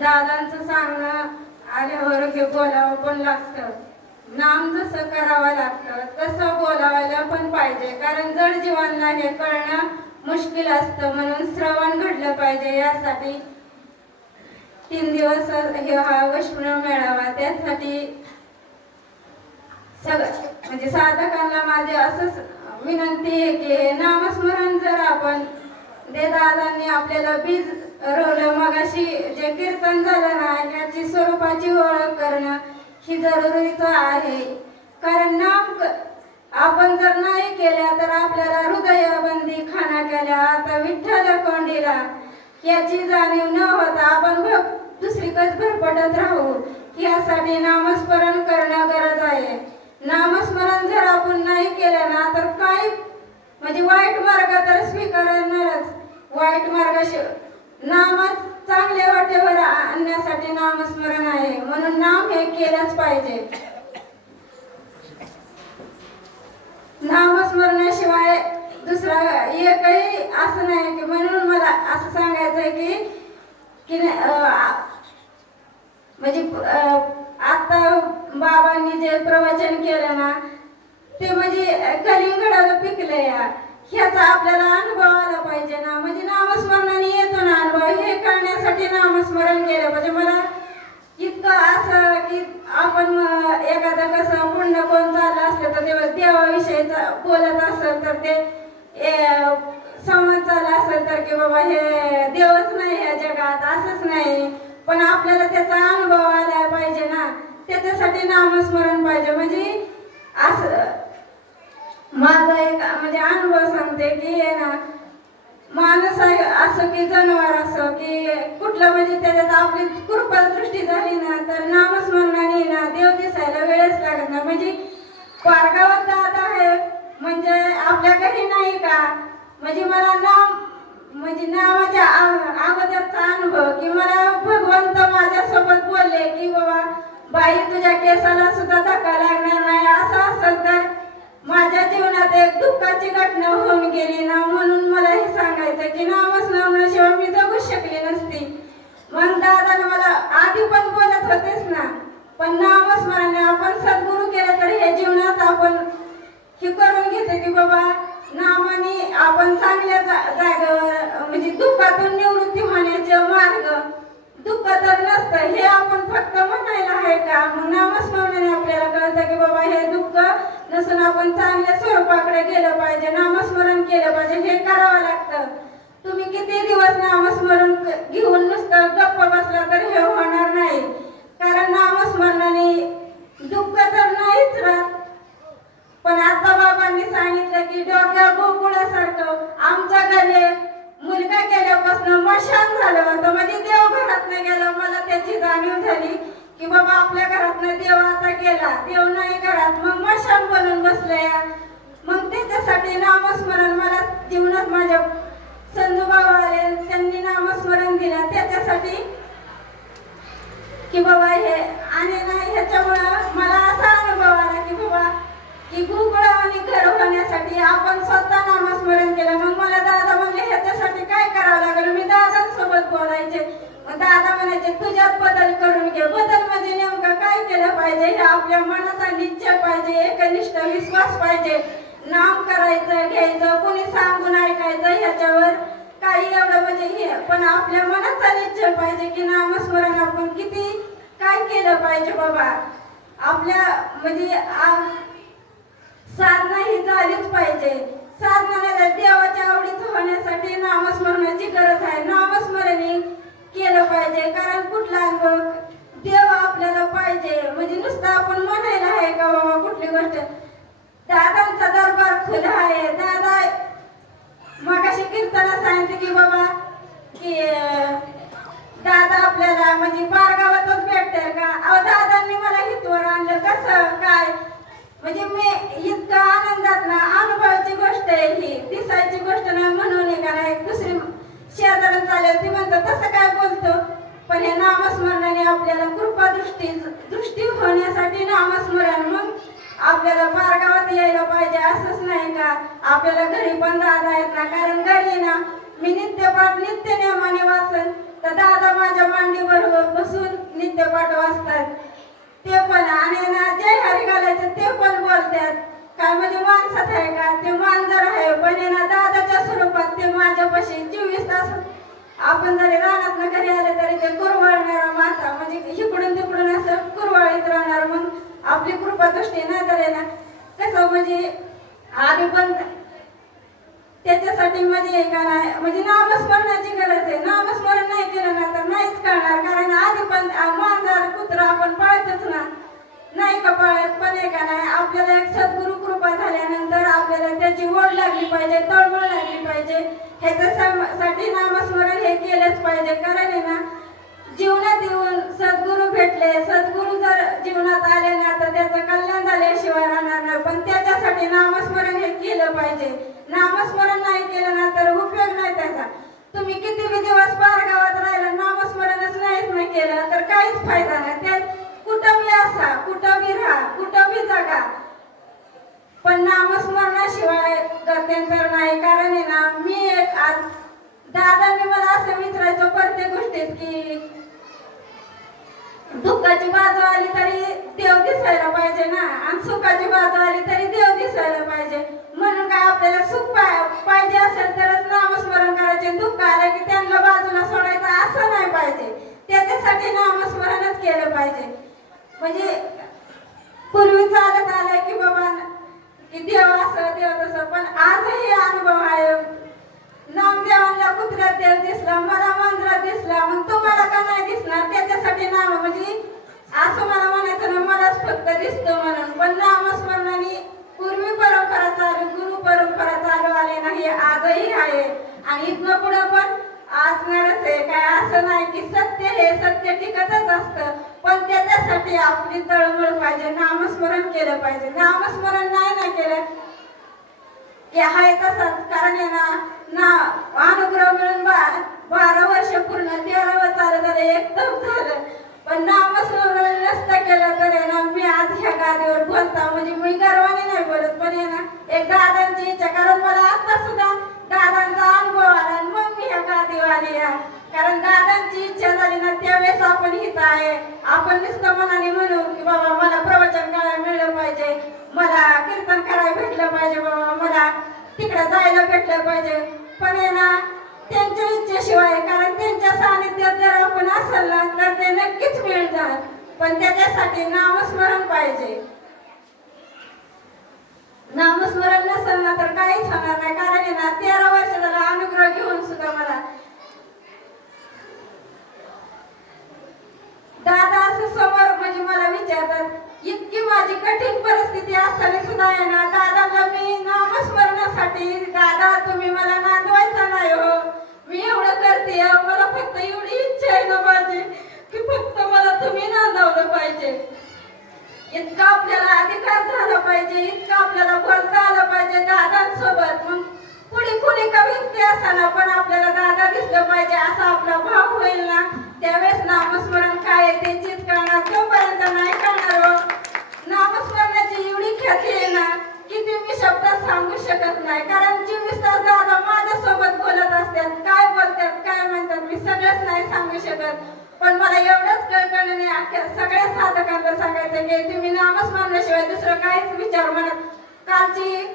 दादांचं सांगणं आल्यावर हे बोलावं पण लागतं. नाम जसं करावं लागतं तसं बोलावायला पण पाहिजे. कारण जड जीवांना हे कळणं मुश्किल असतं. म्हणून श्रवण घडलं पाहिजे. यासाठी तीन दिवस हे हा वैष्णव मेळावा. त्यासाठी सगळं म्हणजे साधकांना माझे असंच विनंती आहे की नामस्मरण जर आपण दे दादांनी आपल्याला बीज रोवलं. मगाशी जे कीर्तन झालं ना याची स्वरूपाची ओळख करणं ही जरुरीचं आहे. कारण नाम आपण जर नाही केल्या तर आपल्याला हृदयबंदी खाना केल्या. आता विठ्ठल कोंडीला याची जाणीव न होता आपण भ- दुसरीकच भरपटत राहू. यासाठी नामस्मरण करणं गरज आहे. नामस्मरण जर आपण नाही केलं ना तर काही म्हणजे वाईट मार्ग तर स्वीकारणारच. वाईट मार्ग नामात नामच चांगल्या वाटेवर आणण्यासाठी नामस्मरण आहे. म्हणून नाम हे केलंच पाहिजे. नामस्मरणाशिवाय दुसरा एकही असं नाही की म्हणून मला असं सांगायचं आहे की की म्हणजे आता बाबांनी जे प्रवचन केलं ना ते म्हणजे कलिंगडाला पिकलं या ह्याचा आपल्याला अनुभव आला पाहिजे. ना म्हणजे नामस्मरणाने येतो ना अनुभव. हे करण्यासाठी नामस्मरण केलं. पाहिजे मला इतकं असं की आपण अं, एखादं कसं पुण्य कोण चाललं असलं तर ते देवाविषयी बोलत असेल तर ते ए, संवाद चालला असेल तर की बाबा हे देवच नाही या जगात असंच नाही. पण आपल्याला त्याचा अनुभव आला पाहिजे ना. त्याच्यासाठी नामस्मरण पाहिजे. म्हणजे असं माझा एक म्हणजे अनुभव सांगते की आहे ना माणूस आहे असं की जनावर असं की कुठलं म्हणजे त्याच्यात आपली कृपा दृष्टी झाली ना तर नामस्मरणाने ना देव दिसायला वेळच लागत नाही. म्हणजे पारगावात दादा आहे म्हणजे आपल्या घरी नाही का म्हणजे मला नाम म्हणजे नावाच्या अगोदरचा अनुभव की मला भगवंत माझ्यासोबत बाबा नामाने आपण चांगल्या जागेवर म्हणजे दुःखातून निवृत्ती होण्याचे मार्ग. दुःख तर नसतं हे आपण फक्त म्हणायला आहे का? मग नामस्मरणाने आपल्याला कळतं की बाबा हे दुःख नसून आपण चांगल्या स्वरूपाकडे गेलं पाहिजे नामस्मरण केलं पाहिजे हे करावं लागतं. तुम्ही किती दिवस नामस्मरण घेऊन नुसतं गप्प बसला तर हे होणार नाही. कारण नामस्मरण की बाबा हे आणि नाही ह्याच्यामुळं मला असा अनुभव आला की बाबा की गुगळ आणि घर होण्यासाठी आपण स्वतः नामस्मरण केलं. मग मला दादा म्हणले ह्याच्यासाठी काय करावं लागेल? मी दादांसोबत बोलायचे. मग दादा म्हणायचे तुझ्यात बदल करून घे. बदल म्हणजे नेमकं काय केलं पाहिजे? हे आपल्या मनाचा निश्चय पाहिजे एकनिष्ठ विश्वास पाहिजे. नाम करायचं घ्यायचं कोणी सांगून ऐकायचं ह्याच्यावर काही एवढं म्हणजे हे पण आपल्या मनाचा निश्चय पाहिजे की नामस्मरण आपण किती काय केलं पाहिजे बाबा? आपल्या म्हणजे साधना ही झालीच पाहिजे. साधना नाही देवाच्या आवडीचं होण्यासाठी नामस्मरणाची गरज आहे. नामस्मरण केलं पाहिजे. कारण कुठला अनुभव? देव आपल्याला पाहिजे. म्हणजे नुसतं आपण म्हणायला आहे का बाबा कुठली गोष्ट? दादांचा दरबार खुला आहे. दादा मग अशी कीर्तना सांगितलं की बाबा की दादा आपल्याला म्हणजे बारगावातच भेटते का? अहो दादांनी मला हितवर आणलं. कसं? काय? म्हणजे मी इतकं आनंदात ना अनुभवाची गोष्ट आहे ही. दिसायची गोष्ट नाही म्हणून का नाही? दुसरी शेजारून चालेल ती म्हणतात तसं काय बोलतो? पण हे नामस्मरणाने आपल्याला कृपा दृष्टी दृष्टी होण्यासाठी नामस्मरण. मग आपल्याला मार्गावर यायला पाहिजे असंच नाही का? आपल्याला घरी पण दादा येत ना कारण घरी ना मी नित्यपाठ नित्य नियमाने वाचन. तर दादा माझ्या मांडीवर बसून नित्यपाठ वाचतात. ते पण आणि ना जे हरी घालायचं ते पण बोलतात. काय म्हणजे माणसात आहे का? ते मांजर आहे पण ना दादाच्या स्वरूपात ते माझ्यापाशी चोवीस तास आपण जरी राहणार ना घरी आले तरी ते कुरवाळणार माता म्हणजे इकडून तिकडून असं कुरवाळीत राहणार मग आपली कृपा दृष्टी नाही करायला ना कसं म्हणजे आधी पण त्याच्यासाठी म्हणजे हे का म्हणजे नामस्मरणाची गरज आहे. नामस्मरण नाही केलं ना तर नाहीच करणार. कारण आधी पण मांजार कुत्रा आपण पाळतच ना. नाही का पाळत? पण हे का नाही? आपल्याला एक सद्गुरु कृपा झाल्यानंतर आपल्याला त्याची ओढ लागली पाहिजे तळमळ लागली पाहिजे. ह्याच्यासाठी नामस्मरण हे केलंच पाहिजे. कारण आहे ना जीवनात येऊन सद्गुरू भेटले सद्गुरू जर जीवनात आले ना तर त्याचं कल्याण झाल्याशिवाय राहणार नाही पण त्याच्यासाठी नामस्मरण हे केलं पाहिजे. नामस्मरण नाही केलं ना तर उपयोग नाही त्याचा. तुम्ही किती बी दिवस गावात राहिला नामस्मरणच नाहीच नाही केलं तर काहीच फायदा नाही. ते कुठं बी असा कुठं बी राहा कुठं बी जगा. पण नामस्मरणाशिवाय गत्यंतर नाही. कारण आहे ना मी एक आज दादांनी मला असं विचारायचं प्रत्येक गोष्टीत की दुःखाची बाजू आली तरी देव दिसायला पाहिजे ना. आणि सुखाची बाजू आली तरी देव दिसायला पाहिजे. म्हणून काय आपल्याला सुख पाहिजे असेल तरच नामस्मरण करायचे. दुःख आलं की त्यांना बाजूला सोडायचं असं नाही पाहिजे. त्याच्यासाठी नामस्मरणच केलं पाहिजे. म्हणजे पूर्वी चालत आलंय की बाबा की देव असं देव तसं. पण आजही अनुभव आहे. नामदेवांना कुत्र्यात देव दिसला मला मांजरात दिसला. मग तुम्हाला का नाही दिसणार? त्याच्यासाठी नाम म्हणजे असं मला म्हणायचं ना मलाच फक्त दिसतो म्हणून. पण नामस्मरणाने पूर्वी परंपरा चालू गुरु परंपरा चालू आली नाही आजही आहे. आणि इथनं पुढं पण असणारच आहे. काय असं नाही की सत्य हे सत्य टिकतच असतं. पण त्याच्यासाठी आपली तळमळ पाहिजे नामस्मरण केलं पाहिजे. नामस्मरण नाही ना केलं हा आहे तसंच कारण आहे ना ना अनुग्रह मिळून बा बारा वर्ष पूर्ण तेरावं चालू झालं एकदम झालं. पण नामस्मरण नसतं केलं तर ना मी आज ह्या गादीवर बोलता म्हणजे मी गर्वाने नाही बोलत पण आहे ना एक दादांची इच्छा कारण मला आता सुद्धा दादांचा अनुभव आला आणि मग मी ह्या गादीवर आली आहे. कारण दादांची इच्छा झाली ना त्यावेळेस आपण हित आहे आपण नुसतं मनाने म्हणू की बाबा मला प्रवचन करायला मिळलं पाहिजे मला कीर्तन करायला भेटलं पाहिजे बाबा मला तिकडे जायला भेटलं पाहिजे पण आहे ना त्यांच्या कारण त्यांच्या सानिध्यात जर आपण असाल तर ते नक्कीच मिळतात पण त्याच्यासाठी नामस्मरण पाहिजे. नामस्मरण नसेल ना तर काहीच होणार नाही. कारण आहे ना तेरा वर्षाला अनुग्रह घेऊन सुद्धा मला. दादा असं समोर म्हणजे मला विचारतात इतकी माझी कठीण परिस्थिती असताना सुद्धा आहे ना दादाला मी नामस्मरणासाठी दादा तुम्ही मला नांदवायचा नाही हो मी एवढं करते मला फक्त एवढी इच्छा आहे ना माझी की फक्त मला तुम्ही नांदवलं पाहिजे इतका आपल्याला अधिकार झाला पाहिजे इतकं आपल्याला बोलता आलं पाहिजे दादांसोबत मग कुणी कुणी असताना पण आपल्याला दादा दिसलं पाहिजे असा आपला भाव होईल ना? त्यावेळेस नामस्मरण काय आहे ते चित करणार तोपर्यंत नाही करणार हो. नामस्मरणाची एवढी ख्याती आहे ना की ते मी शब्दात सांगू शकत नाही. कारण चोवीस तास दादा माझ्यासोबत बोलत असतात. काय बोलतात काय म्हणतात मी सगळंच नाही सांगू शकत. पण मला एवढंच कळकळीने अख्ख्या सगळ्या साधकांना सांगायचं की तुम्ही नामस्मरणाशिवाय दुसरं काहीच विचार म्हणत. कालची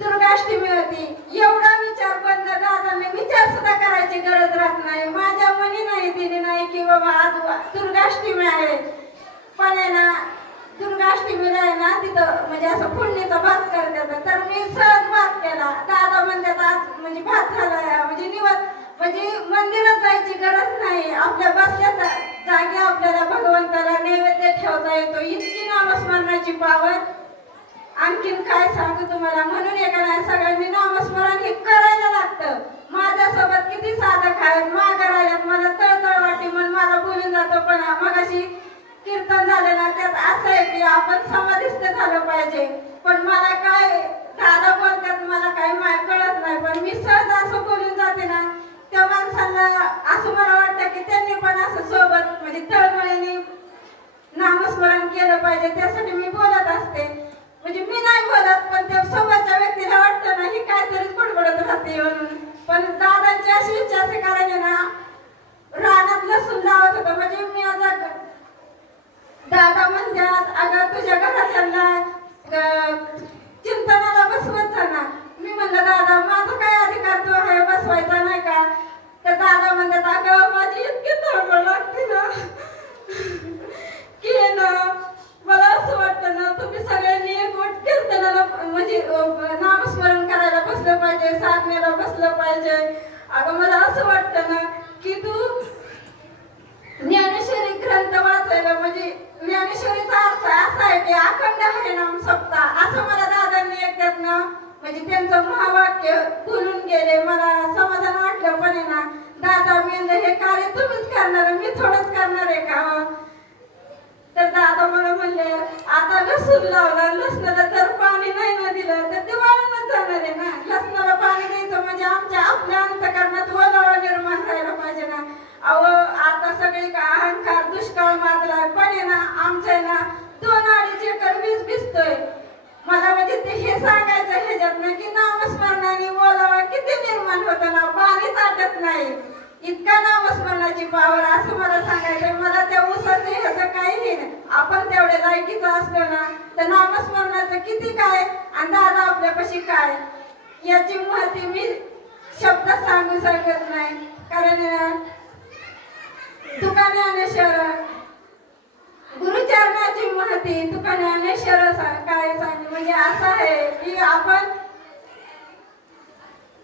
दुर्गाष्टमी होती. एवढं विचार सुद्धा करायची गरज राहत नाही. माझ्या मनी नाही दिली नाही की बाबा आज दुर्गाष्टमी आहे. पण आहे ना दुर्गाष्टमीला आहे ना तिथं म्हणजे असं फोडणीचा भात करतात. तर मी सहज भात केला. दादा म्हणतात आज म्हणजे भात झाला म्हणजे निवत म्हणजे मंदिरात जायची गरज नाही. आपल्या बसल्या जा- जागी आपल्याला भगवंताला नैवेद्य ठेवता येतो. इतकी नामस्मरणाची पावर आणखीन काय सांगू तुम्हाला? म्हणून एका नाही सगळ्यांनी नामस्मरण हे करायला लागतं. किती साधक आहेत. मागं राहिल्यात मला तळतळ वाटी म्हणून मला बोलून जातो पण मगाशी कीर्तन झालं ना त्यात असं आहे की आपण समाधिस्थ झालं पाहिजे. पण मला काय दादा बोलतात मला काही माय कळत नाही. पण मी सहज असं बोलून जाते ना त्या माणसांना असं मला वाटतं की त्यांनी पण असं सोबत म्हणजे तळमळीने नामस्मरण केलं पाहिजे. त्यासाठी मी बोलत असते. म्हणजे मी नाही बोलत पण त्या सोबतच्या व्यक्तीला वाटतं ना ही काहीतरी कुडबडत राहते म्हणून. पण दादांची अशी इच्छा असे कारण ना रानात लसून लावत होतं. म्हणजे मी आता दादा म्हणतात अगं तुझ्या घरात घरातल्यांना चिंतनाला बसवत जाणार मी म्हणलं दादा माझा काय अधिकार तो आहे? बसवायचा नाही का? तर दादा म्हणतात अगं माझी इतकी तळमळ लागते ना की ना मला असं वाटतं ना तुम्ही सगळ्यांनी एक कीर्तनाला म्हणजे नामस्मरण पाहिजे अगं मला असं वाटतं ना की तू ज्ञानेश्वरी ग्रंथ वाचायला म्हणजे ज्ञानेश्वरीचा अर्थ असा आहे की अखंड हरिनाम सप्ताह असं मला दादांनी एकट्यात ना. म्हणजे त्यांचं महावाक्य बोलून गेले. मला समाधान वाटलं पण आहे ना. दादा मी हे कार्य तुम्हीच करणार मी थोडंच करणार आहे का? तर दादा मला म्हणले आता लसूण लाव लसणाला जर पाणी नाही ना दिलं तर ते वाळूनच जाणार आहे ना लसणाला पाणी द्यायचं म्हणजे आमच्या आपल्या अंतकरणात ओलावा निर्माण राहायला पाहिजे ना अहो आता सगळे का अहंकार दुष्काळ माजलाय पण आहे ना आमच्या आहे ना दोन अडीच एकर वीज भिजतोय मला म्हणजे ते हे सांगायचं ह्याच्यात ना की नामस्मरणाने ओलावा किती निर्माण होतो ना पाणीच नाही. इतका नामस्मरणाची पावर असं मला सांगायचं मला त्या उसाचे ह्याचं काही नाही. आपण तेवढे लायकीचं असलो ना तर नामस्मरणाचं किती काय? आणि दादा आपल्यापाशी काय? याची महती मी शब्द सांगू शकत नाही. कारण अं, तुका ज्ञानेश्वर गुरुचरणाची महती तुका ज्ञानेश्वर काय सांग? म्हणजे असं आहे की आपण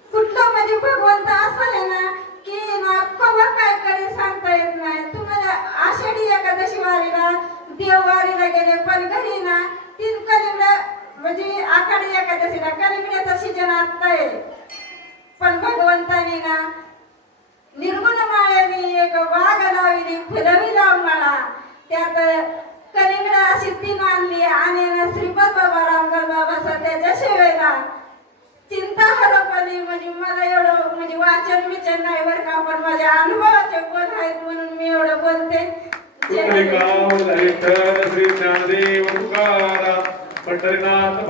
कुठलं म्हणजे भगवंत असं आहे ना की ना कवा काय करेल सांगता येत नाही तुम्हाला आषाढी एकादशी वारीला देव वारीला गेले पण घरी ना तीन कलिंगड म्हणजे आखाडी एकादशीला कलिंगड्याचा सीजन आता आहे. पण भगवंताने ना निर्गुण माळ्याने एक वाघ लावली फुलवी लावून मला त्यात कलिंगड अशी तीन आणली आणि ना श्रीपद बाबा रामदास बाबा सध्याच्या सेवेला चिंता हरपली म्हणजे मला एवढं म्हणजे वाचन विचन नाही बरं का पण माझ्या अनुभवाचे बोल आहेत म्हणून मी एवढं बोलते. श्री ज्ञानदेव तुकाराम. Catarina